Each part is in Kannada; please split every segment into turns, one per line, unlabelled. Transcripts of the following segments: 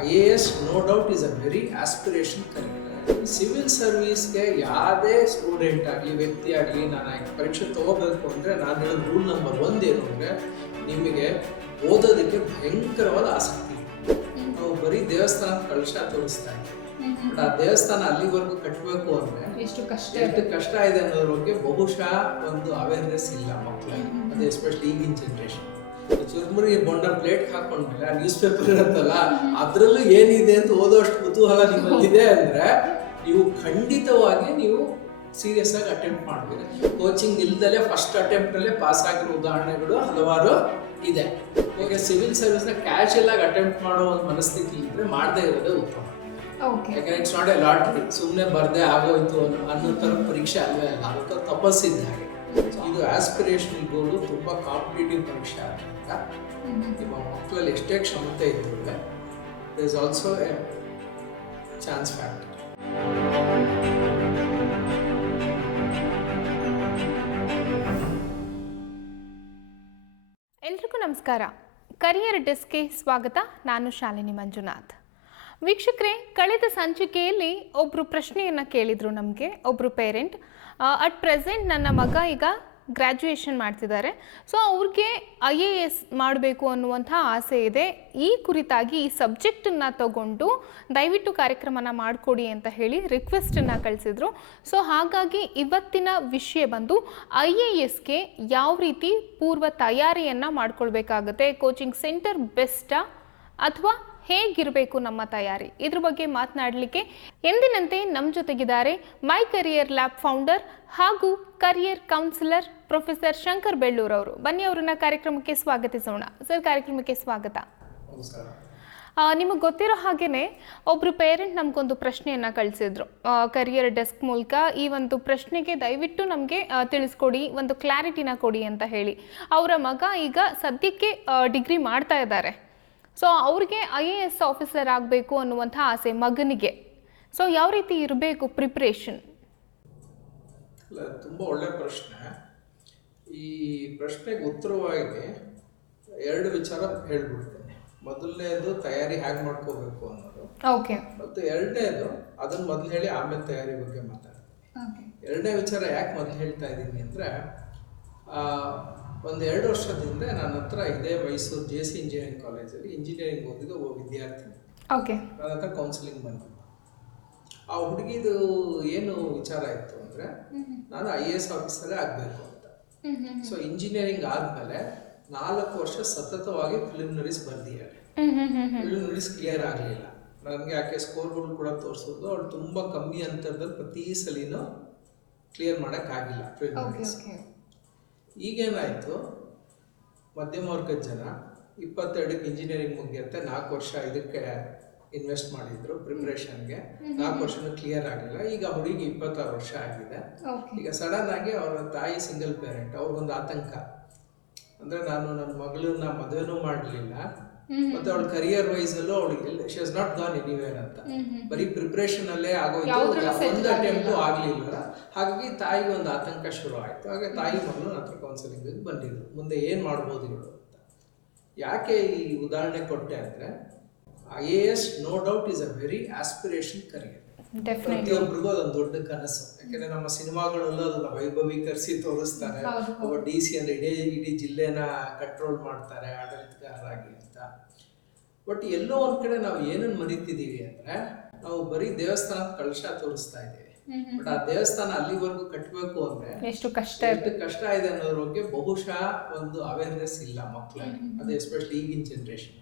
I A S no doubt is a very aspiration career civil ಸರ್ವಿಸ್ಗೆ ಯಾವುದೇ ಸ್ಟೂಡೆಂಟ್ ಆಗಲಿ ವ್ಯಕ್ತಿ ಆಗಲಿ ನಾನು ಪರೀಕ್ಷೆ ತಗೋಬೇಕು ಅಂದರೆ ನಾನು ಹೇಳೋದು ರೂಲ್ ನಂಬರ್ ಒಂದು ಏನು ಅಂದರೆ ನಿಮಗೆ ಓದೋದಕ್ಕೆ ಭಯಂಕರವಾದ ಆಸಕ್ತಿ. ನಾವು ಬರೀ ದೇವಸ್ಥಾನ ಕಳಶ ತೋರಿಸ್ತಾ ಇದ್ದೀವಿ. ಬಟ್ ಆ ದೇವಸ್ಥಾನ ಅಲ್ಲಿವರೆಗೂ ಕಟ್ಟಬೇಕು ಅಂದರೆ
ಎಷ್ಟು ಕಷ್ಟ
ಎಷ್ಟು ಕಷ್ಟ ಇದೆ ಅನ್ನೋದ್ರ ಬಗ್ಗೆ ಬಹುಶಃ ಒಂದು ಅವೇರ್ನೆಸ್ ಇಲ್ಲ ಮಕ್ಕಳಿಗೆ ಅದು ಎಸ್ಪೆಷಲಿ ಈಗಿನ ಜನ್ರೇಷನ್ ಚುರ್ಮುರಿ ಬೊಂಡ ಪ್ಲೇಟ್ ಹಾಕೊಂಡ್ಮೇಲೆ ನ್ಯೂಸ್ ಪೇಪರ್ ಇರುತ್ತಲ್ಲ ಅದರಲ್ಲೂ ಏನಿದೆ ಅಂತ ಓದೋಷ್ಟು ಕುತೂಹಲ ನಿಮ್ಮಲ್ಲಿದೆ ಅಂದ್ರೆ ನೀವು ಖಂಡಿತವಾಗಿ ನೀವು ಸೀರಿಯಸ್ ಆಗಿ ಅಟೆಂಪ್ಟ್ ಮಾಡಬೇಕು ಕೋಚಿಂಗ್ ಇಲ್ದಲೆ ಫಸ್ಟ್ ಅಟೆಂಪ್ಟ್ ಅಲ್ಲೇ ಪಾಸ್ ಆಗಿರೋ ಉದಾಹರಣೆಗಳು ಹಲವಾರು ಇದೆ. ಈಗ ಸಿವಿಲ್ ಸರ್ವಿಸ್ನ ಕ್ಯಾಶುಯಲ್ ಆಗಿ ಅಟೆಂಪ್ಟ್ ಮಾಡೋ ಒಂದು ಮನಸ್ಥಿತಿ ಇದ್ರೆ ಮಾಡದೇ ಇರೋದೇ ಉತ್ತಮ. ಯಾಕಂದ್ರೆ ಇಟ್ಸ್ ನಾಟ್ ಎ ಲಾಟ್ರಿ ಸುಮ್ಮನೆ ಬರದೆ ಆಗೋಯ್ತು ಅನ್ನೋ ಥರ ಪರೀಕ್ಷೆ ಅಲ್ವೇ ಅಲ್ಲ ಅದು ತಪಸ್ಸಿದ್ದ ಹಾಗೆ. ಇದು ಆಸ್ಪಿರೇಷನಲ್ ಗೋಲು ತುಂಬ ಕಾಂಪಿಟೇಟಿವ್ ಪರೀಕ್ಷೆ ನಿಮ್ಮ ಮಕ್ಕಳಲ್ಲಿ ಎಷ್ಟೇ ಕ್ಷಮತೆ is also a chance factor
ಎಲ್ರಿಗೂ ನಮಸ್ಕಾರ. ಕರಿಯರ್ ಡೆಸ್ಕ್ಗೆ ಸ್ವಾಗತ. ನಾನು ಶಾಲಿನಿ ಮಂಜುನಾಥ್. ವೀಕ್ಷಕರೇ ಕಳೆದ ಸಂಚಿಕೆಯಲ್ಲಿ ಒಬ್ಬರು ಪ್ರಶ್ನೆಯನ್ನು ಕೇಳಿದರು ನಮಗೆ. ಒಬ್ಬರು ಪೇರೆಂಟ್ ಅಟ್ ಪ್ರೆಸೆಂಟ್ ನನ್ನ ಮಗ ಈಗ ಗ್ರ್ಯಾಜುಯೇಷನ್ ಮಾಡ್ತಿದ್ದಾರೆ. ಸೊ ಅವ್ರಿಗೆ ಐ ಎ ಎಸ್ ಮಾಡಬೇಕು ಅನ್ನುವಂಥ ಆಸೆ ಇದೆ. ಈ ಕುರಿತಾಗಿ ಈ ಸಬ್ಜೆಕ್ಟನ್ನು ತಗೊಂಡು ದಯವಿಟ್ಟು ಕಾರ್ಯಕ್ರಮನ ಮಾಡಿಕೊಡಿ ಅಂತ ಹೇಳಿ ರಿಕ್ವೆಸ್ಟನ್ನು ಕಳಿಸಿದ್ರು. ಸೊ ಹಾಗಾಗಿ ಇವತ್ತಿನ ವಿಷಯ ಬಂದು ಐ ಎ ಎಸ್ಗೆ ಯಾವ ರೀತಿ ಪೂರ್ವ ತಯಾರಿಯನ್ನು ಮಾಡ್ಕೊಳ್ಬೇಕಾಗತ್ತೆ? ಕೋಚಿಂಗ್ ಸೆಂಟರ್ ಬೆಸ್ಟಾ ಅಥವಾ ಹೇಗಿರಬೇಕು ನಮ್ಮ ತಯಾರಿ? ಇದ್ರ ಬಗ್ಗೆ ಮಾತನಾಡಲಿಕ್ಕೆ ಎಂದಿನಂತೆ ನಮ್ಮ ಜೊತೆಗಿದ್ದಾರೆ ಮೈ ಕರಿಯರ್ ಲ್ಯಾಬ್ ಫೌಂಡರ್ ಹಾಗೂ career counsellor professor Shankar Bellur ಅವರು. ಬನ್ನಿ ಅವರನ್ನ ಕಾರ್ಯಕ್ರಮಕ್ಕೆ ಸ್ವಾಗತಿಸೋಣ. ಸರ್ ಕಾರ್ಯಕ್ರಮಕ್ಕೆ ಸ್ವಾಗತ. ನಿಮಗೆ ಗೊತ್ತಿರೋ ಹಾಗೇನೆ ಒಬ್ಬರು ಪೇರೆಂಟ್ ನಮಗೊಂದು ಪ್ರಶ್ನೆಯನ್ನು ಕಳಿಸಿದ್ರು. ಕರಿಯರ್ ಡೆಸ್ಕ್ ಮೂಲಕ ಈ ಒಂದು ಪ್ರಶ್ನೆಗೆ ದಯವಿಟ್ಟು ನಮಗೆ ತಿಳಿಸ್ಕೊಡಿ ಒಂದು ಕ್ಲಾರಿಟಿನ ಕೊಡಿ ಅಂತ ಹೇಳಿ. ಅವರ ಮಗ ಈಗ ಸದ್ಯಕ್ಕೆ ಡಿಗ್ರಿ ಮಾಡ್ತಾ ಇದ್ದಾರೆ. ಸೊ ಅವ್ರಿಗೆ ಐ ಎ ಎಸ್ ಆಫೀಸರ್ ಆಗಬೇಕು ಅನ್ನುವಂಥ ಆಸೆ ಮಗನಿಗೆ. ಸೊ ಯಾವ ರೀತಿ ಇರಬೇಕು ಪ್ರಿಪ್ರೇಷನ್
ಅಲ್ಲ ತುಂಬ ಒಳ್ಳೆ ಪ್ರಶ್ನೆ. ಈ ಪ್ರಶ್ನೆಗೆ ಉತ್ತರವಾಗಿ ಎರಡು ವಿಚಾರ ಹೇಳ್ಬಿಡ್ತೇನೆ. ಮೊದಲನೇದು ತಯಾರಿ ಹೇಗೆ ಮಾಡ್ಕೋಬೇಕು ಅನ್ನೋದು.
ಓಕೆ
ಮತ್ತು ಎರಡನೇದು ಅದನ್ನು ಮೊದಲು ಹೇಳಿ ಆಮೇಲೆ ತಯಾರಿ ಬಗ್ಗೆ ಮಾತಾಡ್ತೀನಿ. ಎರಡನೇ ವಿಚಾರ ಯಾಕೆ ಮೊದಲು ಹೇಳ್ತಾ ಇದ್ದೀನಿ ಅಂದರೆ ಒಂದು ಎರಡು ವರ್ಷದಿಂದ ನನ್ನ ಹತ್ರ ಇದೇ ಮೈಸೂರು ಜೆ ಸಿ ಇಂಜಿನಿಯರಿಂಗ್ ಕಾಲೇಜಲ್ಲಿ ಇಂಜಿನಿಯರಿಂಗ್ ಓದಿದ ಒಬ್ಬ ವಿದ್ಯಾರ್ಥಿ
ಓಕೆ
ನನ್ನ ಹತ್ರ ಕೌನ್ಸಿಲಿಂಗ್ ಬಂತು ಆ ಹುಡುಗಿದು ಏನು ವಿಚಾರ ಇತ್ತು ಅಂದರೆ ನಾನು ಐ ಎ ಎಸ್ ಆಫೀಸಲ್ಲೇ ಆಗಬೇಕು ಅಂತ. ಸೊ ಇಂಜಿನಿಯರಿಂಗ್ ಆದಮೇಲೆ ನಾಲ್ಕು ವರ್ಷ ಸತತವಾಗಿ ಪ್ರಿಲಿಮಿನರೀಸ್ ಬರ್ದಿದ್ದಾಳೆ ಪ್ರಿಲಿಮಿನರೀಸ್ ಕ್ಲಿಯರ್ ಆಗಲಿಲ್ಲ. ನನಗೆ ಆಕೆ ಸ್ಕೋರ್ಗಳು ಕೂಡ ತೋರಿಸೋದು ಅವಳು ತುಂಬ ಕಮ್ಮಿ ಅಂತರದಲ್ಲಿ ಪ್ರತಿ ಸಲಿನೂ ಕ್ಲಿಯರ್ ಮಾಡೋಕ್ಕಾಗಿಲ್ಲ ಪ್ರಿಲಿಮಿನರೀಸ್ ಈಗೇನಾಯಿತು? ಮಧ್ಯಮ ವರ್ಗದ ಜನ ಇಪ್ಪತ್ತೆರಡಕ್ಕೆ ಇಂಜಿನಿಯರಿಂಗ್ ಮುಗಿಯುತ್ತೆ ನಾಲ್ಕು ವರ್ಷ ಇದಕ್ಕೆ ಇನ್ವೆಸ್ಟ್ ಮಾಡಿದ್ರು ಪ್ರಿಪ್ರೇಷನ್ಗೆ ನಾಲ್ಕು ವರ್ಷನೂ ಕ್ಲಿಯರ್ ಆಗಲಿಲ್ಲ. ಈಗ ಹುಡುಗಿ ಇಪ್ಪತ್ತಾರು ವರ್ಷ ಆಗಿದೆ. ಈಗ ಸಡನ್ ಆಗಿ ಅವರ ತಾಯಿ ಸಿಂಗಲ್ ಪೇರೆಂಟ್ ಅವ್ರಿಗೊಂದು ಆತಂಕ. ಅಂದ್ರೆ ನಾನು ನನ್ನ ಮಗಳನ್ನ ಮದುವೆನೂ ಮಾಡಲಿಲ್ಲ. ಮತ್ತೆ ಅವಳ ಕರಿಯರ್ ವೈಸ್ ಅಲ್ಲೂ ಅವಳಿಗೆ she is not gone anywhere ಅಂತ. ಬರೀ ಪ್ರಿಪ್ರೇಷನ್ ಅಲ್ಲೇ ಆಗೋಯ್ತು. ಒಂದು ಅಟೆಂಪ್ಟು ಆಗ್ಲಿಲ್ಲ. ಹಾಗಾಗಿ ತಾಯಿಗೆ ಒಂದು ಆತಂಕ ಶುರು ಆಯ್ತು ಹಾಗೆ ತಾಯಿ ಮಗಳು ಹತ್ರ ಕೌನ್ಸಿಲಿಂಗ್ ಬಂದಿದ್ರು. ಮುಂದೆ ಏನು ಮಾಡ್ಬೋದು ಇವಳು ಅಂತ. ಯಾಕೆ ಈ ಉದಾಹರಣೆ ಕೊಟ್ಟೆ ಅಂದ್ರೆ I A S no doubt is a very aspiration career ಪ್ರತಿಯೊಬ್ಬರಿಗೂ ಅದೊಂದು ದೊಡ್ಡ ಕನಸು. ಯಾಕಂದ್ರೆ ನಮ್ಮ ಸಿನಿಮಾಗಳಲ್ಲೂ ಅದನ್ನ ವೈಭವೀಕರಿಸಿ ತೋರಿಸ್ತಾರೆ. ಒಬ್ಬ ಡಿ ಸಿ ಅಂದ್ರೆ ಇಡೀ ಇಡೀ ಜಿಲ್ಲೆನ ಕಂಟ್ರೋಲ್ ಮಾಡ್ತಾರೆ ಆಡಳಿತಗಾರರಾಗಿ ಅಂತ. ಬಟ್ ಎಲ್ಲೋ ಒಂದ್ ಕಡೆ ನಾವು ಏನನ್ನ ಮರಿತಿದೀವಿ ಅಂದ್ರೆ ನಾವು ಬರೀ ದೇವಸ್ಥಾನ ಕಳಶ ತೋರಿಸ್ತಾ ಇದ್ದೀವಿ. ಬಟ್ ಆ ದೇವಸ್ಥಾನ ಅಲ್ಲಿವರೆಗೂ ಕಟ್ಟಬೇಕು ಅಂದ್ರೆ
ಎಷ್ಟು ಕಷ್ಟ
ಎಷ್ಟು ಕಷ್ಟ ಇದೆ ಅನ್ನೋದ್ರ ಬಗ್ಗೆ ಬಹುಶಃ ಒಂದು ಅವೇರ್ನೆಸ್ ಇಲ್ಲ ಮಕ್ಕಳಲ್ಲಿ ಅದು ಎಸ್ಪೆಷಲಿ ಈಗಿನ ಜನರೇಷನ್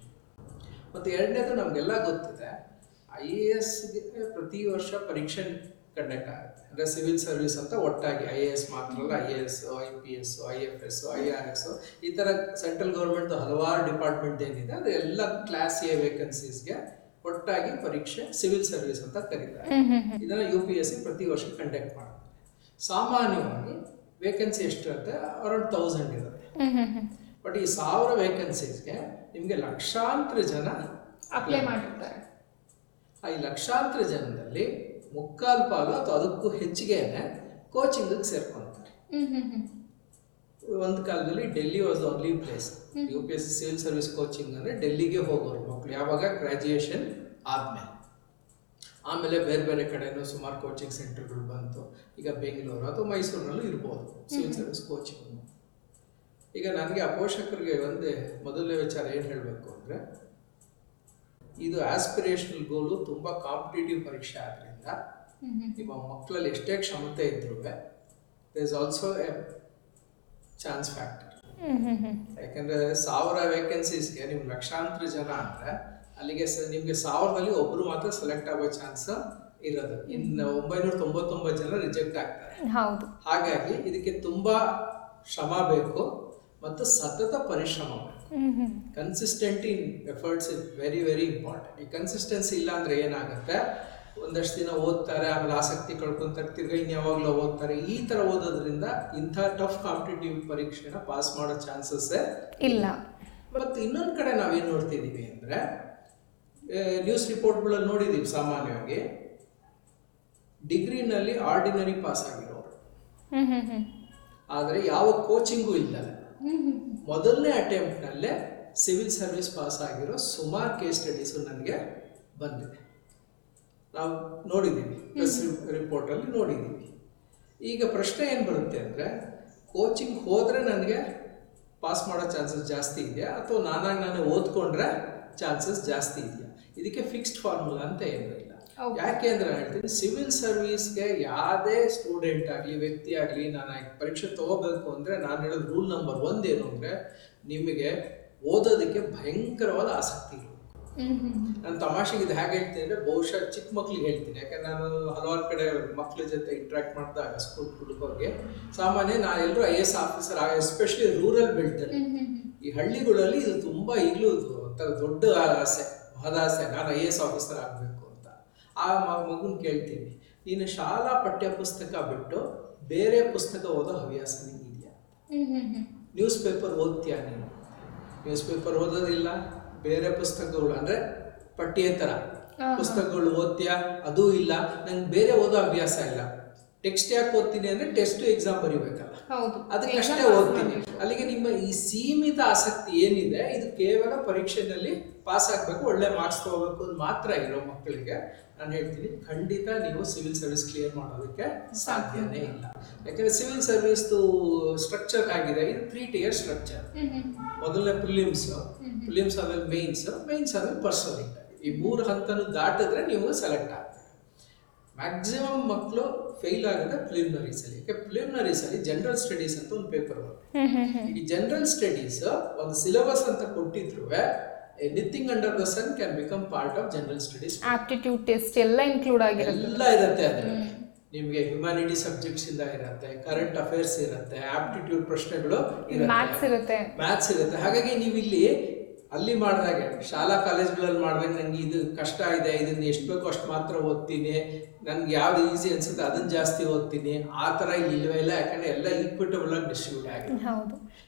ಮತ್ತೆ ಎರಡನೇದು ನಮಗೆಲ್ಲ ಗೊತ್ತಿದೆ ಐ ಎ ಎಸ್ಗೆ ಪ್ರತಿ ವರ್ಷ ಪರೀಕ್ಷೆ ಕಂಡಕ್ಟ್ ಆಗುತ್ತೆ. ಅಂದರೆ ಸಿವಿಲ್ ಸರ್ವಿಸ್ ಅಂತ ಒಟ್ಟಾಗಿ ಐ ಎ ಎಸ್ ಮಾತ್ರ ಅಲ್ಲ I A S I P S I F S I R S ಈ ಥರ ಸೆಂಟ್ರಲ್ ಗೌರ್ಮೆಂಟ್ ಹಲವಾರು ಡಿಪಾರ್ಟ್ಮೆಂಟ್ ಏನಿದೆ ಅದು ಎಲ್ಲ ಕ್ಲಾಸ್ ಎ ವೇಕೆನ್ಸೀಸ್ಗೆ ಒಟ್ಟಾಗಿ ಪರೀಕ್ಷೆ ಸಿವಿಲ್ ಸರ್ವಿಸ್ ಅಂತ ಕರೀತಾರೆ. ಇದನ್ನ ಯು ಪಿ ಎಸ್ ಸಿ ಪ್ರತಿ ವರ್ಷ ಕಂಡಕ್ಟ್ ಮಾಡುತ್ತೆ. ಸಾಮಾನ್ಯವಾಗಿ ವೇಕೆನ್ಸಿ ಎಷ್ಟಿರುತ್ತೆ ಅರೌಂಡ್ ತೌಸಂಡ್ ಇರುತ್ತೆ. ಬಟ್ ಈ ಸಾವಿರ ವೇಕೆನ್ಸೀಸ್ಗೆ ನಿಮಗೆ ಲಕ್ಷಾಂತರ ಜನ
ಅಪ್ಲೈ ಮಾಡಿರ್ತಾರೆ
ಆ ಈ ಲಕ್ಷಾಂತರ ಜನದಲ್ಲಿ ಮುಕ್ಕಾಲು ಪಾಲು ಅಥವಾ ಅದಕ್ಕೂ ಹೆಚ್ಚಿಗೆ ಕೋಚಿಂಗಿಗೆ ಸೇರ್ಕೊಂತಾರೆ. ಒಂದು ಕಾಲದಲ್ಲಿ Delhi was only place U P S C civil service coaching ಅಂದರೆ ಡೆಲ್ಲಿಗೆ ಹೋಗೋರು. ಯಾವಾಗ? ಗ್ರ್ಯಾಜುಯೇಷನ್ ಆದಮೇಲೆ. ಆಮೇಲೆ ಬೇರೆ ಬೇರೆ ಕಡೆನೂ ಸುಮಾರು ಕೋಚಿಂಗ್ ಸೆಂಟರ್ಗಳು ಬಂತು. ಈಗ ಬೆಂಗಳೂರು ಅಥವಾ ಮೈಸೂರಿನಲ್ಲೂ ಇರ್ಬೋದು ಸಿವಿಲ್ ಸರ್ವಿಸ್ ಕೋಚಿಂಗ್ ಈಗ ನನಗೆ ಆ ಪೋಷಕರಿಗೆ ಒಂದೇ ಮೊದಲನೇ ವಿಚಾರ ಏನು ಹೇಳಬೇಕು ಅಂದರೆ ಇದು ಆಸ್ಪಿರೇಷನಲ್ ಗೋಲು ತುಂಬ ಕಾಂಪಿಟೇಟಿವ್ ಪರೀಕ್ಷೆ ಆದ್ದರಿಂದ ನಿಮ್ಮ ಮಕ್ಕಳಲ್ಲಿ ಎಷ್ಟೇ ಕ್ಷಮತೆ ಇದ್ರೂ they is also a chance factor ಯಾಕಂದ್ರೆ ಸಾವಿರ ವೇಕೆನ್ಸೀಸ್ಗೆ ನೀವು ಲಕ್ಷಾಂತರ ಜನ ಅಂದ್ರೆ ಅಲ್ಲಿಗೆ ನಿಮ್ಗೆ ಸಾವಿರದಲ್ಲಿ ಒಬ್ರು ಮಾತ್ರ ಸೆಲೆಕ್ಟ್ ಆಗೋ ಚಾನ್ಸ್ ಇರೋದು. ಇನ್ನು ಒಂಬೈನೂರ ತೊಂಬತ್ತೊಂಬತ್ತು ಜನ ರಿಜೆಕ್ಟ್ ಆಗ್ತಾರೆ.
ಹೌದು.
ಹಾಗಾಗಿ ಇದಕ್ಕೆ ತುಂಬಾ ಶ್ರಮ ಬೇಕು ಮತ್ತು ಸತತ ಪರಿಶ್ರಮ ಬೇಕು. Consistent in efforts is very very important ಈ ಕನ್ಸಿಸ್ಟೆನ್ಸಿ ಇಲ್ಲ ಅಂದ್ರೆ ಏನಾಗುತ್ತೆ? ಒಂದಷ್ಟು ದಿನ ಓದ್ತಾರೆ ಆಮೇಲೆ ಆಸಕ್ತಿ ಕಳ್ಕೊಂತಾರೆ ತಿರ್ಗಾ ಇನ್ನು ಯಾವಾಗಲೂ ಓದ್ತಾರೆ. ಈ ಥರ ಓದೋದ್ರಿಂದ ಇಂಥ ಟಫ್ ಕಾಂಪಿಟೇಟಿವ್ ಪರೀಕ್ಷೆನ ಪಾಸ್ ಮಾಡೋ ಚಾನ್ಸಸ್ಸೇ
ಇಲ್ಲ.
ಮತ್ತು ಇನ್ನೊಂದು ಕಡೆ ನಾವೇನು ನೋಡ್ತಿದ್ದೀವಿ ಅಂದರೆ ನ್ಯೂಸ್ ರಿಪೋರ್ಟ್ಗಳಲ್ಲಿ ನೋಡಿದ್ದೀವಿ ಸಾಮಾನ್ಯವಾಗಿ. ಡಿಗ್ರಿನಲ್ಲಿ ಆರ್ಡಿನರಿ ಪಾಸ್ ಆಗಿರೋರು. ಆದರೆ ಯಾವ ಕೋಚಿಂಗು ಇಲ್ಲ. ಮೊದಲನೇ ಅಟೆಂಪ್ಟ್ನಲ್ಲೇ ಸಿವಿಲ್ ಸರ್ವಿಸ್ ಪಾಸ್ ಆಗಿರೋ ಸುಮಾರು ಕೇಸ್ ಸ್ಟಡೀಸು ನನಗೆ ಬಂದಿದೆ. ನಾವು ನೋಡಿದ್ದೀವಿ ಪ್ರೆಸ್ ರಿಪೋರ್ಟಲ್ಲಿ ನೋಡಿದ್ದೀವಿ. ಈಗ ಪ್ರಶ್ನೆ ಏನು ಬರುತ್ತೆ ಅಂದರೆ ಕೋಚಿಂಗ್ ಹೋದರೆ ನನಗೆ ಪಾಸ್ ಮಾಡೋ ಚಾನ್ಸಸ್ ಜಾಸ್ತಿ ಇದೆಯಾ? ಅಥವಾ ನಾನಾಗಿ ನಾನು ಓದ್ಕೊಂಡ್ರೆ ಚಾನ್ಸಸ್ ಜಾಸ್ತಿ ಇದೆಯಾ? ಇದಕ್ಕೆ ಫಿಕ್ಸ್ಡ್ ಫಾರ್ಮುಲಾ ಅಂತ ಏನೂ ಇಲ್ಲ. ಯಾಕೆ ಅಂದ್ರೆ ಹೇಳ್ತೀನಿ ಸಿವಿಲ್ ಸರ್ವೀಸ್ಗೆ ಯಾವುದೇ ಸ್ಟೂಡೆಂಟ್ ಆಗಲಿ ವ್ಯಕ್ತಿ ಆಗಲಿ ನಾನು ಪರೀಕ್ಷೆ ತಗೋಬೇಕು ಅಂದರೆ ನಾನು ಹೇಳೋದು ರೂಲ್ ನಂಬರ್ ಒಂದು ಏನು ಅಂದರೆ ನಿಮಗೆ ಓದೋದಕ್ಕೆ ಭಯಂಕರವಾದ ಆಸಕ್ತಿ
ಹ್ಮ್
ನಾನು ತಮಾಷೆಗೆ ಇದು ಹೇಗೆ ಹೇಳ್ತೀನಿ ಅಂದರೆ ಬಹುಶಃ ಚಿಕ್ಕ ಮಕ್ಳಿಗೆ ಹೇಳ್ತೀನಿ. ಯಾಕಂದ್ರೆ ನಾನು ಹಲವಾರು ಕಡೆ ಮಕ್ಳ ಜೊತೆ ಇಂಟ್ರಾಕ್ಟ್ ಮಾಡಿದಾಗ ಸ್ಕೂಲ್ ಹುಡುಗರಿಗೆ. ಸಾಮಾನ್ಯ ನಾ ಎಲ್ಲರೂ I S officer especially rural ಬೆಲ್ಟಲ್ಲಿ ಈ ಹಳ್ಳಿಗಳಲ್ಲಿ ಇದು ತುಂಬ ಈಗಲೂ ಇದು ಒಂಥರ ದೊಡ್ಡ ಆಸೆ ಮಹದಾಸೆ. ನಾನು ಐ ಎ ಎಸ್ ಆಫೀಸರ್ ಆಗಬೇಕು ಅಂತ. ಆ ಮಗುನ ಕೇಳ್ತೀನಿ. ನೀನು ಶಾಲಾ ಪಠ್ಯ ಪುಸ್ತಕ ಬಿಟ್ಟು ಬೇರೆ ಪುಸ್ತಕ ಓದೋ ಹವ್ಯಾಸ
ನಿಮಗಿದೆಯಾ
ನ್ಯೂಸ್ ಪೇಪರ್ ಓದ್ತೀಯಾ ನೀನು? ನ್ಯೂಸ್ ಪೇಪರ್ ಓದೋದಿಲ್ಲ? ಬೇರೆ ಪುಸ್ತಕಗಳು ಅಂದರೆ ಪಠ್ಯೇತರ. ಪುಸ್ತಕಗಳು ಓದ್ತೀಯಾ? ಅದು ಇಲ್ಲ. ನಂಗೆ ಬೇರೆ ಓದೋ ಅಭ್ಯಾಸ ಇಲ್ಲ. ಟೆಕ್ಸ್ಟ್ ಯಾಕೆ ಓದ್ತೀನಿ ಅಂದ್ರೆ ಟೆಸ್ಟ್ ಎಕ್ಸಾಮ್ ಬರೀಬೇಕಲ್ಲ.
ಅದಕ್ಕೆ
ಅಷ್ಟೇ ಓದ್ತೀನಿ. ಅಲ್ಲಿಗೆ ನಿಮ್ಮ ಈ ಸೀಮಿತ ಆಸಕ್ತಿ ಏನಿದೆ ಇದು ಕೇವಲ ಪರೀಕ್ಷೆನಲ್ಲಿ ಪಾಸ್ ಆಗಬೇಕು ಒಳ್ಳೆ ಮಾರ್ಕ್ಸ್ ತಗೋಬೇಕು ಅಂತ ಮಾತ್ರ ಇರೋ ಮಕ್ಕಳಿಗೆ ನಾನು ಹೇಳ್ತೀನಿ ಖಂಡಿತ ನೀವು ಸಿವಿಲ್ ಸರ್ವಿಸ್ ಕ್ಲಿಯರ್ ಮಾಡೋದಕ್ಕೆ ಸಾಧ್ಯನೇ ಇಲ್ಲ. ಯಾಕಂದ್ರೆ ಸಿವಿಲ್ ಸರ್ವಿಸ್ದು ಸ್ಟ್ರಕ್ಚರ್ ಆಗಿದೆ. ಇದು ತ್ರೀ ಟಿಯರ್ ಸ್ಟ್ರಕ್ಚರ್ ಮೊದಲನೇ ಪ್ರಿಲಿಮ್ಸ್ ಪ್ರಿಲಿಮ್ಸ್ ಆಮೇಲೆ ಮೇನ್ಸ್ ಮೇನ್ಸ್ ಆಮೇಲೆ ಪರ್ಸನಲ್ ಈ ಮೂರು ಹಂತನೂ ದಾಟಿದ್ರೆ ನೀವು ಸೆಲೆಕ್ಟ್ ಆಗ್ತೀರಿ. ಮ್ಯಾಕ್ಸಿಮಮ್ ಮಕ್ಕಳು ಫೇಲ್ ಆಗಿದೆ ಅಲ್ಲಿ ಯಾಕೆ? ಅಲ್ಲಿ ಜನರಲ್ ಸ್ಟಡೀಸ್ ಅಂತ ಒಂದು ಪೇಪರ್ ಬರುತ್ತೆ ಈ ಜನರಲ್ ಸ್ಟಡೀಸ್ ಒಂದು ಸಿಲೆಬಸ್ ಅಂತ ಕೊಟ್ಟಿದ್ರು anything under the sun can become part of general studies
aptitude test ಎಲ್ಲ ಇನ್ಕ್ಲೂಡ್ ಆಗಿರುತ್ತೆ.
ಎಲ್ಲ ಇರುತ್ತೆ ಅದರಲ್ಲಿ. ನಿಮಗೆ ಹ್ಯುಮ್ಯಾನಿಟಿ ಸಬ್ಜೆಕ್ಟ್ಸ್ ಇಂದ ಇರುತ್ತೆ ಕರೆಂಟ್ ಅಫೇರ್ಸ್ ಇರುತ್ತೆ ಆಪ್ಟಿಟ್ಯೂಡ್ ಪ್ರಶ್ನೆಗಳು
ಮ್ಯಾಥ್ಸ್
ಇರುತ್ತೆ. ಮ್ಯಾಥ್ಸ್ ಇರುತ್ತೆ. ಹಾಗಾಗಿ ನೀವು ಇಲ್ಲಿ ಅಲ್ಲಿ ಮಾಡಿದಾಗೆ ಶಾಲಾ ಕಾಲೇಜ್ಗಳಲ್ಲಿ ಮಾಡಿದಾಗ ನಂಗೆ ಇದು ಕಷ್ಟ ಇದೆ ಇದನ್ನ ಎಷ್ಟು ಬೇಕೋ ಅಷ್ಟು ಮಾತ್ರ ಓದ್ತೀನಿ ನನ್ಗೆ ಯಾವ್ದು ಈಸಿ ಅನ್ಸುತ್ತೆ ಅದನ್ನ ಜಾಸ್ತಿ ಓದ್ತೀನಿ ಆ ಥರ ಇಲ್ಲಿ ಇಲ್ಲವೇ ಇಲ್ಲ ಯಾಕಂದ್ರೆ ಎಲ್ಲ ಈಕ್ವಿಟಬಲ್ ಆಗಿ ಡಿಸ್ಟ್ರಿಬ್ಯೂಟ್
ಆಗಿ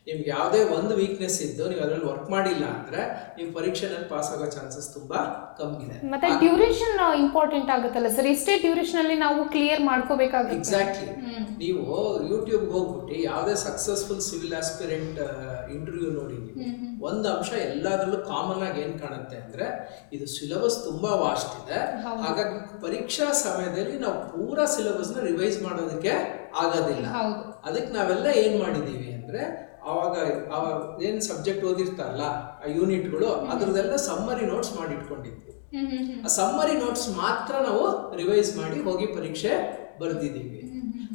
ನಿಮ್ಗೆ ಯಾವುದೇ ಒಂದು ವೀಕ್ನೆಸ್ ಇದ್ದು ನೀವು ಅದರಲ್ಲಿ ವರ್ಕ್ ಮಾಡಿಲ್ಲ ಅಂದ್ರೆ ನೀವು ಪರೀಕ್ಷೆನಲ್ಲಿ ಪಾಸ್ ಆಗೋ ಚಾನ್ಸಸ್ ತುಂಬಾ ಕಮ್ಮಿ ಇದೆ
ಮತ್ತೆ ಡ್ಯೂರೇಷನ್ ಇಂಪಾರ್ಟೆಂಟ್ ಆಗುತ್ತಲ್ಲ ಸರ್ ಇಷ್ಟೇ ಡ್ಯೂರೇಷನ್ ಅಲ್ಲಿ ನಾವು ಕ್ಲಿಯರ್ ಮಾಡ್ಕೋಬೇಕಾಗುತ್ತೆ.
ಎಕ್ಸಾಕ್ಟ್ಲಿ ನೀವು ಯೂಟ್ಯೂಬ್ ಹೋಗ್ಬಿಟ್ಟು ಯಾವುದೇ ಸಕ್ಸಸ್ಫುಲ್ ಸಿವಿಲ್ ಆಸ್ಪಿರೆಂಟ್ ಇಂಟರ್ವ್ಯೂ
ನೋಡಿ.
ಒಂದು ಅಂಶ ಎಲ್ಲದರಲ್ಲೂ ಕಾಮನ್ ಆಗಿ ಏನ್ ಕಾಣುತ್ತೆ ಅಂದ್ರೆ ಇದು ಸಿಲೆಬಸ್ ತುಂಬಾ ವಾಸ್ಟ್ ಇದೆ. ಹಾಗಾಗಿ ಪರೀಕ್ಷಾ ಸಮಯದಲ್ಲಿ ನಾವು ಪೂರಾ ಸಿಲೆಬಸ್ನ ರಿವೈಸ್ ಮಾಡೋದಕ್ಕೆ ಆಗೋದಿಲ್ಲ. ಅದಕ್ಕೆ ನಾವೆಲ್ಲ ಏನ್ ಮಾಡಿದೀವಿ ಅಂದ್ರೆ ಅವಾಗ ಏನ್ ಸಬ್ಜೆಕ್ಟ್ ಓದಿರ್ತಾರಲ್ಲ ಆ ಯೂನಿಟ್ಗಳು ಅದ್ರದ್ದೆಲ್ಲ ಸಮ್ಮರಿ ನೋಟ್ಸ್ ಮಾಡಿ ಇಟ್ಕೊಂಡಿದ್ವಿ. ಆ ಸಮ್ಮರಿ ನೋಟ್ಸ್ ಮಾತ್ರ ನಾವು ರಿವೈಸ್ ಮಾಡಿ ಹೋಗಿ ಪರೀಕ್ಷೆ ಬರ್ದಿದ್ದೀವಿ.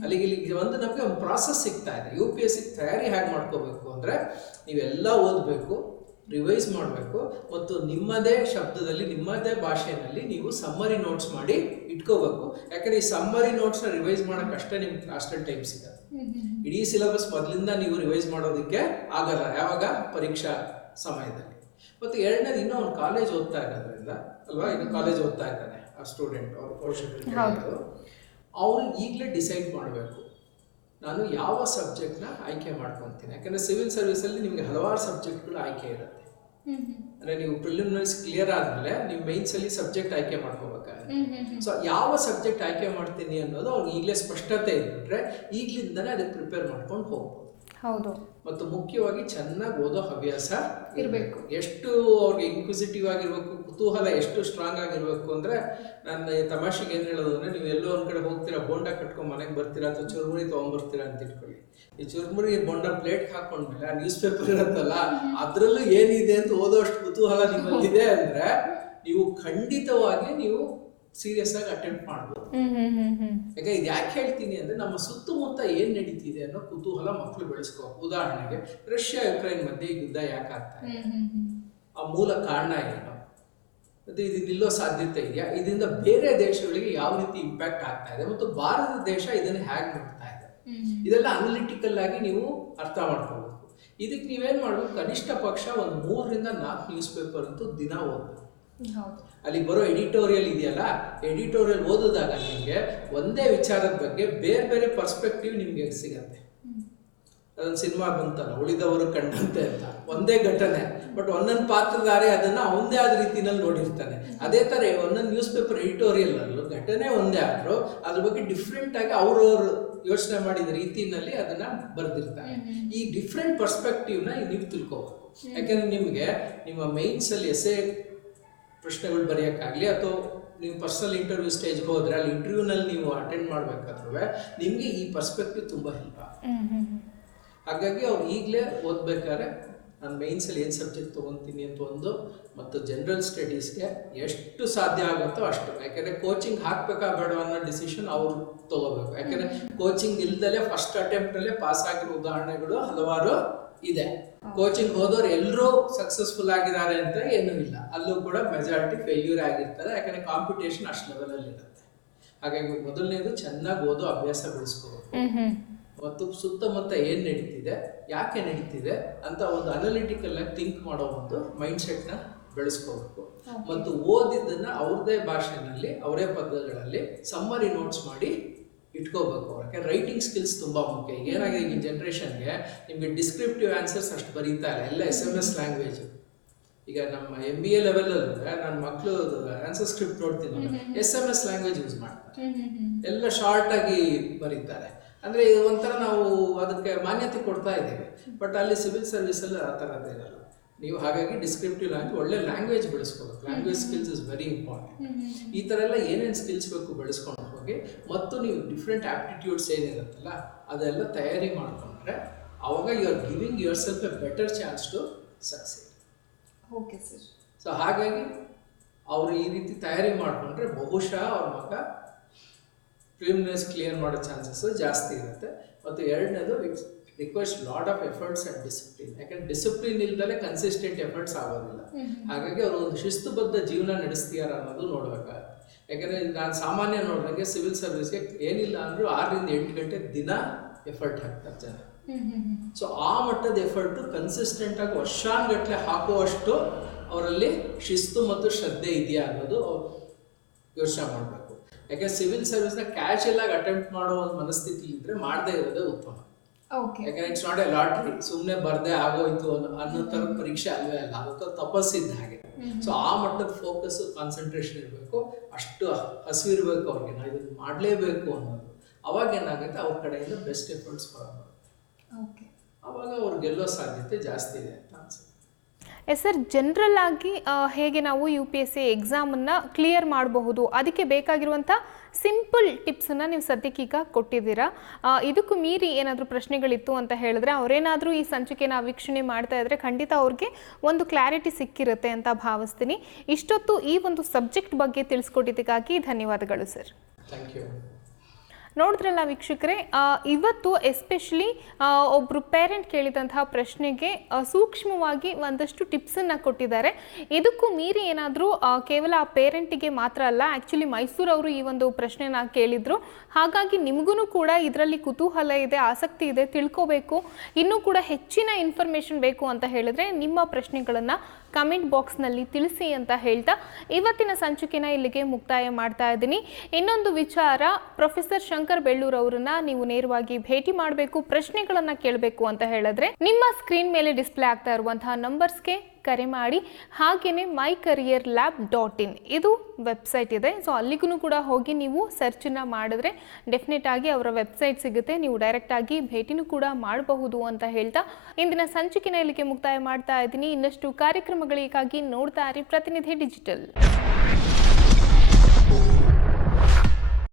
ಅಲ್ಲಿಗೆ ಇಲ್ಲಿ ಒಂದು ನಮಗೆ ಒಂದು ಪ್ರಾಸೆಸ್ ಸಿಗ್ತಾ ಇದೆ. ಯು ಪಿ ಎಸ್ ಸಿ ತಯಾರಿ ಹೇಗೆ ಮಾಡ್ಕೋಬೇಕು ಅಂದರೆ ನೀವೆಲ್ಲ ಓದಬೇಕು ರಿವೈಸ್ ಮಾಡಬೇಕು ಮತ್ತು ನಿಮ್ಮದೇ ಶಬ್ದದಲ್ಲಿ ನಿಮ್ಮದೇ ಭಾಷೆಯಲ್ಲಿ ನೀವು ಸಮ್ಮರಿ ನೋಟ್ಸ್ ಮಾಡಿ ಇಟ್ಕೋಬೇಕು. ಯಾಕಂದ್ರೆ ಈ ಸಮ್ಮರಿ ನೋಟ್ಸ್ನ ರಿವೈಸ್ ಮಾಡೋಕ್ಕಷ್ಟೇ ನಿಮ್ಗೆ ಹಾಸ್ಟೆಲ್ ಟೈಮ್
ಸಿಗುತ್ತೆ.
ಇಡೀ ಸಿಲೆಬಸ್ ಮೊದಲಿಂದ ನೀವು ರಿವೈಸ್ ಮಾಡೋದಕ್ಕೆ ಆಗಲ್ಲ ಯಾವಾಗ? ಪರೀಕ್ಷಾ ಸಮಯದಲ್ಲಿ. ಮತ್ತು ಎರಡನೇದು ಇನ್ನೂ ಅವ್ನು ಕಾಲೇಜ್ ಓದ್ತಾ ಇರೋದ್ರಿಂದ ಅಲ್ವಾ? ಇನ್ನು ಕಾಲೇಜ್ ಓದ್ತಾ ಇದ್ದಾನೆ ಆ ಸ್ಟೂಡೆಂಟ್ ಅವ್ರ ಪೋಷಕರು ಅವನು ಈಗಲೇ ಡಿಸೈಡ್ ಮಾಡಬೇಕು. ನಾನು ಯಾವ ಸಬ್ಜೆಕ್ಟ್ನ ಆಯ್ಕೆ ಮಾಡ್ಕೊತೀನಿ. ಯಾಕಂದರೆ ಸಿವಿಲ್ ಸರ್ವಿಸಲ್ಲಿ ನಿಮಗೆ ಹಲವಾರು ಸಬ್ಜೆಕ್ಟ್ಗಳು ಆಯ್ಕೆ ಇರುತ್ತೆ. ಅಂದರೆ ನೀವು ಪ್ರಿಲಿಮಿನರೀಸ್ ಕ್ಲಿಯರ್ ಆದಮೇಲೆ ನೀವು ಮೈನ್ಸಲ್ಲಿ ಸಬ್ಜೆಕ್ಟ್ ಆಯ್ಕೆ ಮಾಡ್ಕೋಬೇಕಾಗುತ್ತೆ. ಸೊ ಯಾವ ಸಬ್ಜೆಕ್ಟ್ ಆಯ್ಕೆ ಮಾಡ್ತೀನಿ ಅನ್ನೋದು ಅವ್ನಿಗೆ ಈಗಲೇ ಸ್ಪಷ್ಟತೆ ಇದ್ಬಿಟ್ರೆ ಈಗಲಿಂದನೇ ಅದಕ್ಕೆ ಪ್ರಿಪೇರ್ ಮಾಡ್ಕೊಂಡು ಹೋಗ್ಬೋದು.
ಹೌದು.
ಮತ್ತು ಮುಖ್ಯವಾಗಿ ಚೆನ್ನಾಗಿ ಓದೋ ಹವ್ಯಾಸ
ಇರಬೇಕು.
ಎಷ್ಟು ಅವ್ರಿಗೆ ಇನ್ಕ್ವಿಸಿಟಿವ್ ಆಗಿರ್ಬೇಕು ಕುತೂಹಲ ಎಷ್ಟು ಸ್ಟ್ರಾಂಗ್ ಆಗಿರ್ಬೇಕು ಅಂದ್ರೆ ನನ್ನ ತಮಾಷೆಗೆ ಏನ್ ಹೇಳೋದು ಅಂದ್ರೆ ನೀವು ಎಲ್ಲೋ ಒಂದ್ ಕಡೆ ಹೋಗ್ತೀರಾ ಬೋಂಡ ಕಟ್ಕೊಂಡು ಮನೆಗೆ ಬರ್ತೀರಾ ಅಥವಾ ಚುರುಮುರಿ ತೊಗೊಂಡ್ಬರ್ತೀರಾ ಅಂತ ಇಟ್ಕೊಳ್ಳಿ. ಈ ಚುರುಮುರಿ ಬೋಂಡ ಪ್ಲೇಟ್ ಹಾಕೊಂಡ್ಮೇಲೆ ಆ ನ್ಯೂಸ್ ಪೇಪರ್ ಇರುತ್ತಲ್ಲ ಅದ್ರಲ್ಲೂ ಏನಿದೆ ಅಂತ ಓದೋ ಅಷ್ಟು ಕುತೂಹಲ ನಿಮ್ಮಲ್ಲಿದೆ ಅಂದ್ರೆ ನೀವು ಖಂಡಿತವಾಗಿ ನೀವು ಸೀರಿಯಸ್ ಆಗಿ ಅಟೆಂಪ್ಟ್ ಮಾಡ್ಬೋದು. ಯಾಕೆ ಇದು ಯಾಕೆ ಹೇಳ್ತೀನಿ ಅಂದ್ರೆ ನಮ್ಮ ಸುತ್ತಮುತ್ತ ಏನ್ ನಡೀತಿದೆ ಅನ್ನೋ ಕುತೂಹಲ ಮಕ್ಕಳು ಬೆಳೆಸ್ಕೋಬೇಕು ಉದಾಹರಣೆಗೆ ರಷ್ಯಾ ಯುಕ್ರೈನ್ ಮಧ್ಯೆ ಈ ಯುದ್ಧ ಇದೆ? ಆ ಮೂಲ ಕಾರಣ ಏನು? ಮತ್ತೆ ಇದು ನಿಲ್ಲೋ ಸಾಧ್ಯತೆ ಇದೆಯಾ? ಇದರಿಂದ ಬೇರೆ ದೇಶಗಳಿಗೆ ಯಾವ ರೀತಿ ಇಂಪ್ಯಾಕ್ಟ್ ಆಗ್ತಾ ಇದೆ? ಮತ್ತು ಭಾರತ ದೇಶ ಇದನ್ನ ಹೇಗೆ ನೋಡ್ತಾ ಇದೆ? ಇದೆಲ್ಲ ಅನಲಿಟಿಕಲ್ ಆಗಿ ನೀವು ಅರ್ಥ ಮಾಡ್ಕೋಬೇಕು ಇದಕ್ಕೆ ನೀವೇನ್ ಮಾಡ್ಬೇಕು? ಕನಿಷ್ಠ ಪಕ್ಷ ಒಂದು ಮೂರರಿಂದ ನಾಲ್ಕು ನ್ಯೂಸ್ ಪೇಪರ್ ಅಂತೂ ದಿನ ಓದಬೇಕು. ಅಲ್ಲಿ ಬರೋ ಎಡಿಟೋರಿಯಲ್ ಇದೆಯಲ್ಲ? ಎಡಿಟೋರಿಯಲ್ ಓದಿದಾಗ ನಿಮಗೆ ಒಂದೇ ವಿಚಾರದ ಬಗ್ಗೆ ಬೇರೆ ಬೇರೆ ಪರ್ಸ್ಪೆಕ್ಟಿವ್ ನಿಮಗೆ ಸಿಗತ್ತೆ. ಅದೊಂದು ಸಿನಿಮಾ ಬಂತಲ್ಲ, ಉಳಿದವರು ಕಂಡಂತೆ ಅಂತ. ಒಂದೇ ಘಟನೆ, ಬಟ್ ಒಂದೊಂದು ಪಾತ್ರಧಾರಿ ಅದನ್ನ ಒಂದೇ ಆದ ರೀತಿನಲ್ಲಿ ನೋಡಿರ್ತಾನೆ. ಅದೇ ಥರ ಒಂದೊಂದು ನ್ಯೂಸ್ ಪೇಪರ್ ಎಡಿಟೋರಿಯಲ್ ಅಲ್ಲೂ ಘಟನೆ ಒಂದೇ ಆದ್ರೂ ಅದ್ರ ಬಗ್ಗೆ ಡಿಫ್ರೆಂಟ್ ಆಗಿ ಅವ್ರವ್ರು ಯೋಚನೆ ಮಾಡಿದ ರೀತಿನಲ್ಲಿ ಅದನ್ನ ಬರೆದಿರ್ತಾರೆ. ಈ ಡಿಫ್ರೆಂಟ್ ಪರ್ಸ್ಪೆಕ್ಟಿವ್ನ ನೀವು ತಿಳ್ಕೋಬೇಕು. ಯಾಕಂದ್ರೆ ನಿಮಗೆ ನಿಮ್ಮ ಮೈನ್ಸ್ ಅಲ್ಲಿ ಎಸೆ ಪ್ರಶ್ನೆಗಳು ಬರೆಯೋಕ್ಕಾಗಲಿ ಅಥವಾ ನೀವು ಪರ್ಸನಲ್ ಇಂಟರ್ವ್ಯೂ ಸ್ಟೇಜ್ಗೆ ಹೋದರೆ ಅಲ್ಲಿ ಇಂಟರ್ವ್ಯೂನಲ್ಲಿ ನೀವು ಅಟೆಂಡ್ ಮಾಡಬೇಕಾದ್ರೂ ನಿಮಗೆ ಈ ಪರ್ಸ್ಪೆಕ್ಟಿವ್ ತುಂಬ ಹೆಲ್ಪ್ ಹಾಗಾಗಿ ಅವ್ರು ಈಗಲೇ ಓದಬೇಕಾದ್ರೆ ನಾನು ಮೈನ್ಸಲ್ಲಿ ಏನು ಸಬ್ಜೆಕ್ಟ್ ತೊಗೊತೀನಿ ಅಂತ ಒಂದು ಮತ್ತು ಜನರಲ್ ಸ್ಟಡೀಸ್ಗೆ ಎಷ್ಟು ಸಾಧ್ಯ ಆಗುತ್ತೋ ಅಷ್ಟು. ಯಾಕೆಂದರೆ ಕೋಚಿಂಗ್ ಹಾಕ್ಬೇಕಾ ಬೇಡ ಅನ್ನೋ ಡಿಸಿಷನ್ ಅವ್ರು ತಗೋಬೇಕು. ಯಾಕೆಂದರೆ ಕೋಚಿಂಗ್ ಇಲ್ದಲೇ ಫಸ್ಟ್ ಅಟೆಂಪ್ಟಲ್ಲೇ ಪಾಸ್ ಆಗಿರೋ ಉದಾಹರಣೆಗಳು ಹಲವಾರು ಇದೆ. ಕೋಚಿಂಗ್ ಹೋದವ್ರು ಎಲ್ಲರೂ ಸಕ್ಸಸ್ಫುಲ್ ಆಗಿದ್ದಾರೆ ಅಂತ ಏನೂ ಇಲ್ಲ. ಅಲ್ಲೂ ಕೂಡ ಮೆಜಾರಿಟಿ ಫೇಲ್ಯೂರ್ ಆಗಿರ್ತಾರೆ. ಯಾಕಂದ್ರೆ ಕಾಂಪಿಟೇಷನ್ ಅಷ್ಟು ಲೆವೆಲಲ್ಲಿ ಇರುತ್ತೆ. ಹಾಗಾಗಿ ಮೊದಲನೇದು ಚೆನ್ನಾಗಿ ಓದೋ ಅಭ್ಯಾಸ ಬೆಳೆಸ್ಕೋಬೇಕು. ಮತ್ತು ಸುತ್ತಮುತ್ತ ಏನ್ ನಡೀತಿದೆ ಯಾಕೆ ನಡೀತಿದೆ ಅಂತ ಒಂದು ಅನಲಿಟಿಕಲ್ ಆಗಿ ಥಿಂಕ್ ಮಾಡೋ ಒಂದು ಮೈಂಡ್ ಸೆಟ್ನ ಬೆಳೆಸ್ಕೋಬೇಕು. ಮತ್ತು ಓದಿದ್ದನ್ನ ಅವ್ರದೇ ಭಾಷೆನಲ್ಲಿ ಅವರೇ ಪದಗಳಲ್ಲಿ ಸಮ್ಮರಿ ನೋಟ್ಸ್ ಮಾಡಿ ಇಟ್ಕೋಬೇಕು ಯಾಕೆ ರೈಟಿಂಗ್ ಸ್ಕಿಲ್ಸ್ ತುಂಬ ಮುಖ್ಯ. ಈಗ ಏನಾಗಿದೆ ಈಗಿನ ಜನ್ರೇಷನ್ಗೆ ನಿಮಗೆ ಡಿಸ್ಕ್ರಿಪ್ಟಿವ್ ಆನ್ಸರ್ಸ್ ಅಷ್ಟು ಬರೀತಾ ಇಲ್ಲ ಎಲ್ಲ ಎಸ್ ಎಂ ಎಸ್ ಲ್ಯಾಂಗ್ವೇಜ್ ಈಗ ನಮ್ಮ ಎಂ ಬಿ ಎ ಲೆವೆಲಲ್ಲಿ ನನ್ನ ಮಕ್ಕಳು ಆನ್ಸರ್ ಸ್ಕ್ರಿಪ್ಟ್ ನೋಡ್ತೀನಿ S M S language use ಮಾಡ್ತಾರೆ. ಎಲ್ಲ ಶಾರ್ಟ್ ಆಗಿ ಬರೀತಾರೆ. ಅಂದ್ರೆ ಇದು ಒಂಥರ ನಾವು ಅದಕ್ಕೆ ಮಾನ್ಯತೆ ಕೊಡ್ತಾ ಇದ್ದೀವಿ. ಬಟ್ ಅಲ್ಲಿ ಸಿವಿಲ್ ಸರ್ವಿಸಲ್ಲಿ ಆ ಥರದ್ದು ಇರಲ್ಲ. ನೀವು ಹಾಗಾಗಿ ಡಿಸ್ಕ್ರಿಪ್ಟಿವ್ ಲ್ಯಾಂಗ್ವೇಜ್ ಒಳ್ಳೆ language ಬೆಳೆಸ್ಕೋಬೇಕು. Language skills is very important ಈ ಥರ ಎಲ್ಲ ಏನೇನು ಸ್ಕಿಲ್ಸ್ ಬೇಕು ಬೆಳೆಸ್ಕೊಂಡು ಹೋಗಿ ಮತ್ತು ನೀವು ಡಿಫ್ರೆಂಟ್ ಆ್ಯಪ್ಟಿಟ್ಯೂಡ್ಸ್ ಏನಿರುತ್ತಲ್ಲ ಅದೆಲ್ಲ ತಯಾರಿ ಮಾಡ್ಕೊಂಡ್ರೆ ಆವಾಗ you are giving yourself a better chance to succeed
okay sir
so ಹಾಗಾಗಿ ಅವರು ಈ ರೀತಿ ತಯಾರಿ ಮಾಡಿಕೊಂಡ್ರೆ ಬಹುಶಃ ಅವ್ರ ಮಗ ಪ್ರಿಲಿಮಿನರೀಸ್ ಕ್ಲಿಯರ್ ಮಾಡೋ ಚಾನ್ಸಸ್ ಜಾಸ್ತಿ ಇರುತ್ತೆ. ಮತ್ತು ಎರಡನೇದು it's request lot of efforts and discipline ಯಾಕಂದ್ರೆ ಡಿಸಿಪ್ಲಿನ್ ಇಲ್ದಲೇ ಕನ್ಸಿಸ್ಟೆಂಟ್ ಎಫರ್ಟ್ಸ್ ಆಗೋದಿಲ್ಲ. ಹಾಗಾಗಿ ಅವರು ಒಂದು ಶಿಸ್ತುಬದ್ಧ ಜೀವನ ನಡೆಸ್ತೀಯಾರ ಅನ್ನೋದು ನೋಡ್ಬೇಕಾಗುತ್ತೆ. ಯಾಕಂದರೆ ನಾನು ಸಾಮಾನ್ಯ ನೋಡಿದಂಗೆ ಸಿವಿಲ್ ಸರ್ವಿಸ್ಗೆ ಏನಿಲ್ಲ ಅಂದರೂ ಆರರಿಂದ ಎಂಟು ಗಂಟೆ ದಿನ ಎಫರ್ಟ್ ಹಾಕ್ತಾರೆ ಜನ. ಸೊ ಆ ಮಟ್ಟದ ಎಫರ್ಟು ಕನ್ಸಿಸ್ಟೆಂಟ್ ಆಗಿ ವರ್ಷಾನ್ಗಟ್ಲೆ ಹಾಕುವಷ್ಟು ಅವರಲ್ಲಿ ಶಿಸ್ತು ಮತ್ತು ಶ್ರದ್ಧೆ ಇದೆಯಾ ಅನ್ನೋದು ಯೋಚನೆ ಮಾಡಬೇಕು. ಯಾಕೆ ಸಿವಿಲ್ ಸರ್ವಿಸ್ನ ಕ್ಯಾಶುಯಲ್ ಆಗಿ ಅಟೆಂಪ್ಟ್ ಮಾಡೋ ಒಂದು ಮನಸ್ಥಿತಿ ಇದ್ರೆ ಮಾಡದೇ ಇರೋದೇ ಉತ್ತಮ. ಯಾಕಂದ್ರೆ ಇಟ್ಸ್ ನಾಟ್ ಎ ಲಾಟ್ರಿ ಸುಮ್ಮನೆ ಬರ್ದೆ ಆಗೋಯ್ತು ಅನ್ನೋ ಅನ್ನೋ ಥರ ಪರೀಕ್ಷೆ ಅಲ್ವೇ ಅಲ್ಲ ಅದಕ್ಕೆ ತಪಸ್ಸಿದ್ದ ಹಾಗೆ. ಸೊ ಆ ಮಟ್ಟದ ಫೋಕಸ್ ಕಾನ್ಸಂಟ್ರೇಷನ್ ಇರಬೇಕು. ಅಷ್ಟು ಹಸಿವಿರ್ಬೇಕು ಅವ್ರಿಗೆ ನಾವು ಇದನ್ನು ಮಾಡಲೇಬೇಕು ಅನ್ನೋದು. ಅವಾಗ ಏನಾಗುತ್ತೆ? ಅವ್ರ ಕಡೆಯಿಂದ ಬೆಸ್ಟ್ ಎಫರ್ಟ್ಸ್ ಬರೋದು ಅವಾಗ ಅವ್ರು ಗೆಲ್ಲೋ ಸಾಧ್ಯತೆ ಜಾಸ್ತಿ ಇದೆ.
ಎಸ್, ಸರ್ ಜನರಲ್ ಆಗಿ ಹೇಗೆ ನಾವು ಯು ಪಿ ಎಸ್ ಸಿ ಎಕ್ಸಾಮನ್ನು ಕ್ಲಿಯರ್ ಮಾಡಬಹುದು? ಅದಕ್ಕೆ ಬೇಕಾಗಿರುವಂಥ ಸಿಂಪಲ್ ಟಿಪ್ಸನ್ನು ನೀವು ಸದ್ಯಕ್ಕೀಗ ಕೊಟ್ಟಿದ್ದೀರಾ? ಇದಕ್ಕೂ ಮೀರಿ ಏನಾದರೂ ಪ್ರಶ್ನೆಗಳಿತ್ತು ಅಂತ ಹೇಳಿದ್ರೆ ಅವರೇನಾದರೂ ಈ ಸಂಚಿಕೆನ ವೀಕ್ಷಣೆ ಮಾಡ್ತಾ ಇದ್ದರೆ ಖಂಡಿತ ಅವ್ರಿಗೆ ಒಂದು ಕ್ಲಾರಿಟಿ ಸಿಕ್ಕಿರುತ್ತೆ ಅಂತ ಭಾವಿಸ್ತೀನಿ. ಇಷ್ಟೊತ್ತು ಈ ಒಂದು ಸಬ್ಜೆಕ್ಟ್ ಬಗ್ಗೆ ತಿಳಿಸ್ಕೊಟ್ಟಿದ್ದಕ್ಕಾಗಿ ಧನ್ಯವಾದಗಳು, ಸರ್.
ಥ್ಯಾಂಕ್ ಯು
ನೋಡಿದ್ರಲ್ಲ ವೀಕ್ಷಕರೇ ಇವತ್ತು ಎಸ್ಪೆಷಲಿ ಒಬ್ಬರು ಪೇರೆಂಟ್ ಕೇಳಿದಂತಹ ಪ್ರಶ್ನೆಗೆ ಸೂಕ್ಷ್ಮವಾಗಿ ಒಂದಷ್ಟು ಟಿಪ್ಸನ್ನು ಕೊಟ್ಟಿದ್ದಾರೆ. ಇದಕ್ಕೂ ಮೀರಿ ಏನಾದರೂ ಕೇವಲ ಆ ಪೇರೆಂಟಿಗೆ ಮಾತ್ರ ಅಲ್ಲ ಆ್ಯಕ್ಚುಲಿ ಮೈಸೂರವರು ಈ ಒಂದು ಪ್ರಶ್ನೆನ ಕೇಳಿದರು. ಹಾಗಾಗಿ ನಿಮಗೂ ಕೂಡ ಇದರಲ್ಲಿ ಕುತೂಹಲ ಇದೆ, ಆಸಕ್ತಿ ಇದೆ, ತಿಳ್ಕೋಬೇಕು. ಇನ್ನೂ ಕೂಡ ಹೆಚ್ಚಿನ ಇನ್ಫಾರ್ಮೇಷನ್ ಬೇಕು ಅಂತ ಹೇಳಿದ್ರೆ ನಿಮ್ಮ ಪ್ರಶ್ನೆಗಳನ್ನು ಕಮೆಂಟ್ ಬಾಕ್ಸ್ನಲ್ಲಿ ತಿಳಿಸಿ ಅಂತ ಹೇಳ್ತಾ ಇವತ್ತಿನ ಸಂಚಿಕೆನ ಇಲ್ಲಿಗೆ ಮುಕ್ತಾಯ ಮಾಡ್ತಾ ಇದ್ದೀನಿ. ಇನ್ನೊಂದು ವಿಚಾರ, ಪ್ರೊಫೆಸರ್ ಶಂಕರ್ ಬೆಳ್ಳೂರ್ ಅವರನ್ನ ನೀವು ನೇರವಾಗಿ ಭೇಟಿ ಮಾಡಬೇಕು, ಪ್ರಶ್ನೆಗಳನ್ನು ಕೇಳಬೇಕು ಅಂತ ಹೇಳಿದ್ರೆ ನಿಮ್ಮ ಸ್ಕ್ರೀನ್ ಮೇಲೆ ಡಿಸ್ಪ್ಲೇ ಆಗ್ತಾ ಇರುವಂತಹ ನಂಬರ್ಸ್ಗೆ ಕರೆ ಮಾಡಿ ಹಾಗೆಯೇ my career lab dot in ಇದು ವೆಬ್ಸೈಟ್ ಇದೆ. ಸೊ ಅಲ್ಲಿಗೂ ಕೂಡ ಹೋಗಿ ನೀವು ಸರ್ಚನ್ನು ಮಾಡಿದ್ರೆ ಡೆಫಿನೆಟ್ ಆಗಿ ಅವರ ವೆಬ್ಸೈಟ್ ಸಿಗುತ್ತೆ. ನೀವು ಡೈರೆಕ್ಟಾಗಿ ಭೇಟಿನೂ ಕೂಡ ಮಾಡಬಹುದು ಅಂತ ಹೇಳ್ತಾ ಇಂದಿನ ಸಂಚಿಕೆನ ಇಲ್ಲಿಗೆ ಮುಕ್ತಾಯ ಮಾಡ್ತಾ ಇದ್ದೀನಿ. ಇನ್ನಷ್ಟು ಕಾರ್ಯಕ್ರಮಗಳಿಗಾಗಿ ನೋಡ್ತಾ ಇರಿ ಪ್ರತಿನಿಧಿ ಡಿಜಿಟಲ್.